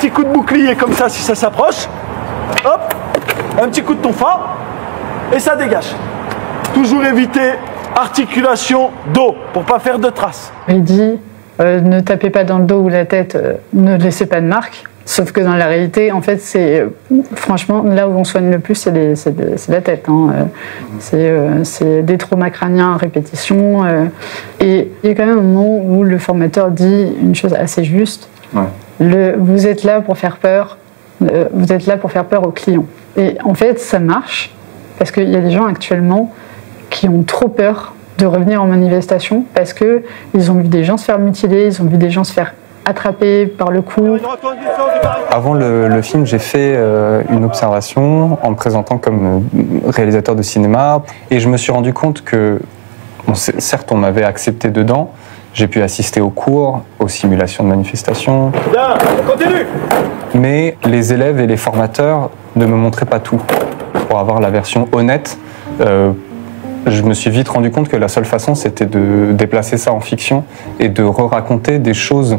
petit coup de bouclier comme ça si ça s'approche. Hop, un petit coup de tonfa et ça dégage. Toujours éviter articulation dos pour pas faire de traces. Il dit ne tapez pas dans le dos ou la tête, ne laissez pas de marque. Sauf que dans la réalité, en fait, c'est franchement là où on soigne le plus, c'est la tête. Hein. C'est des traumas crâniens à répétition. Et il y a quand même un moment où le formateur dit une chose assez juste. Ouais. Vous êtes là pour faire peur. Vous êtes là pour faire peur aux clients. Et en fait, ça marche parce qu'il y a des gens actuellement qui ont trop peur de revenir en manifestation parce qu'ils ont vu des gens se faire mutiler, ils ont vu des gens se faire attrapé par le cou. Avant le film, j'ai fait une observation en me présentant comme réalisateur de cinéma et je me suis rendu compte que, bon, certes, on m'avait accepté dedans, j'ai pu assister aux cours, aux simulations de manifestations. Bien, continue. Mais les élèves et les formateurs ne me montraient pas tout. Pour avoir la version honnête, je me suis vite rendu compte que la seule façon, c'était de déplacer ça en fiction et de re-raconter des choses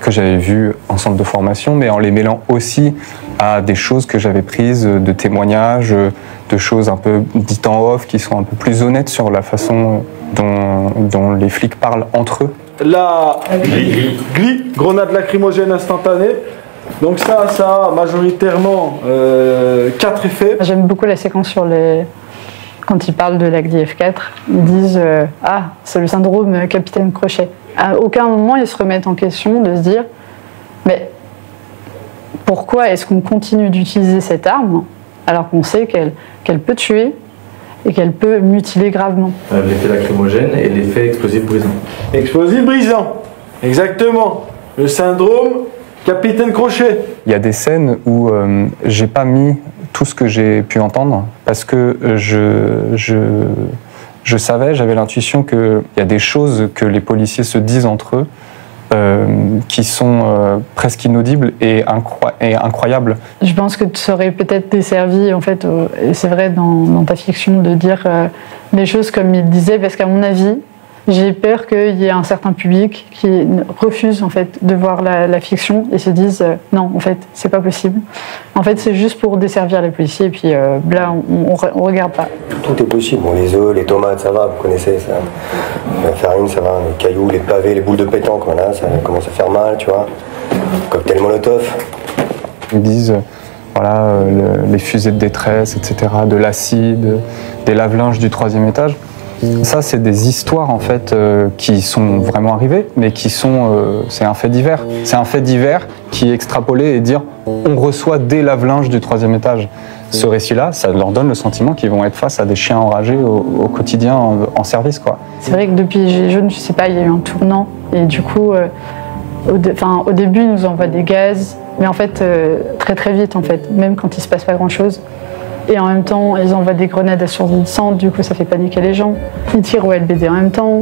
que j'avais vues en centre de formation, mais en les mêlant aussi à des choses que j'avais prises de témoignages, de choses un peu dites en off, qui sont un peu plus honnêtes sur la façon dont les flics parlent entre eux. La gli, grenade lacrymogène instantanée. Donc ça a majoritairement 4 effets. J'aime beaucoup la séquence sur les... Quand ils parlent de la gli F4, ils disent ah, c'est le syndrome Capitaine Crochet. À aucun moment, ils se remettent en question de se dire mais pourquoi est-ce qu'on continue d'utiliser cette arme alors qu'on sait qu'elle peut tuer et qu'elle peut mutiler gravement. L'effet lacrymogène et l'effet explosif brisant. Explosif brisant, exactement. Le syndrome Capitaine Crochet. Il y a des scènes où j'ai pas mis tout ce que j'ai pu entendre parce que je savais, j'avais l'intuition qu'il y a des choses que les policiers se disent entre eux qui sont presque inaudibles et incroyables. Je pense que ça aurait peut-être desservi, en fait, et c'est vrai dans ta fiction, de dire des choses comme il disait, parce qu'à mon avis, j'ai peur qu'il y ait un certain public qui refuse en fait de voir la fiction et se disent non, en fait, c'est pas possible. En fait, c'est juste pour desservir les policiers et puis là, on regarde pas. Tout est possible. Bon, les œufs, les tomates, ça va, vous connaissez ça. La farine, ça va. Les cailloux, les pavés, les boules de pétanque, voilà, ça commence à faire mal, tu vois. Cocktail Molotov. Ils disent voilà, les fusées de détresse, etc., de l'acide, des lave-linges du 3e étage. Ça, c'est des histoires en fait qui sont vraiment arrivées, mais qui sont, c'est un fait divers. C'est un fait divers qui est extrapolé et dire on reçoit des lave-linges du 3e étage. Ce récit-là, ça leur donne le sentiment qu'ils vont être face à des chiens enragés au quotidien en service, quoi. C'est vrai que depuis Gilets jaunes, je sais pas, il y a eu un tournant et du coup, au début, ils nous envoient des gaz, mais en fait très très vite en fait, même quand il se passe pas grand-chose. Et en même temps, ils envoient des grenades assourdissantes, du coup ça fait paniquer les gens. Ils tirent au LBD en même temps.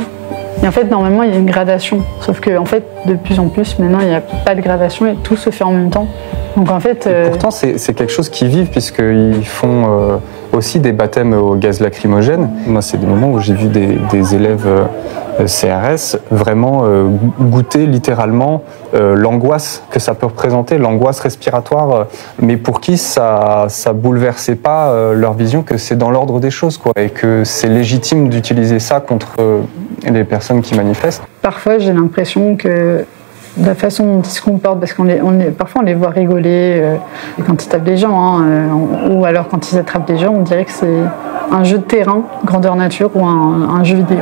Et en fait, normalement, il y a une gradation. Sauf que, en fait, de plus en plus, maintenant, il n'y a pas de gradation et tout se fait en même temps. Donc en fait... Pourtant, c'est quelque chose qu'ils vivent, puisqu'ils font aussi des baptêmes au gaz lacrymogène. Moi, c'est des moments où j'ai vu des élèves CRS vraiment goûter littéralement l'angoisse que ça peut représenter, l'angoisse respiratoire, mais pour qui ça bouleversait pas leur vision que c'est dans l'ordre des choses, quoi, et que c'est légitime d'utiliser ça contre les personnes qui manifestent. Parfois, j'ai l'impression que la façon dont ils se comportent, parce parfois on les voit rigoler quand ils tapent des gens, hein, ou alors quand ils attrapent des gens, on dirait que c'est un jeu de terrain, grandeur nature, ou un jeu vidéo.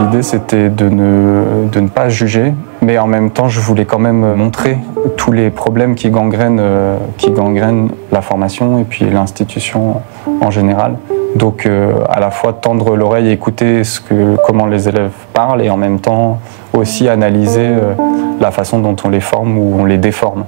L'idée, c'était de ne pas juger, mais en même temps, je voulais quand même montrer tous les problèmes qui gangrènent la formation et puis l'institution en général. Donc, à la fois tendre l'oreille, écouter comment les élèves parlent et en même temps aussi analyser la façon dont on les forme ou on les déforme.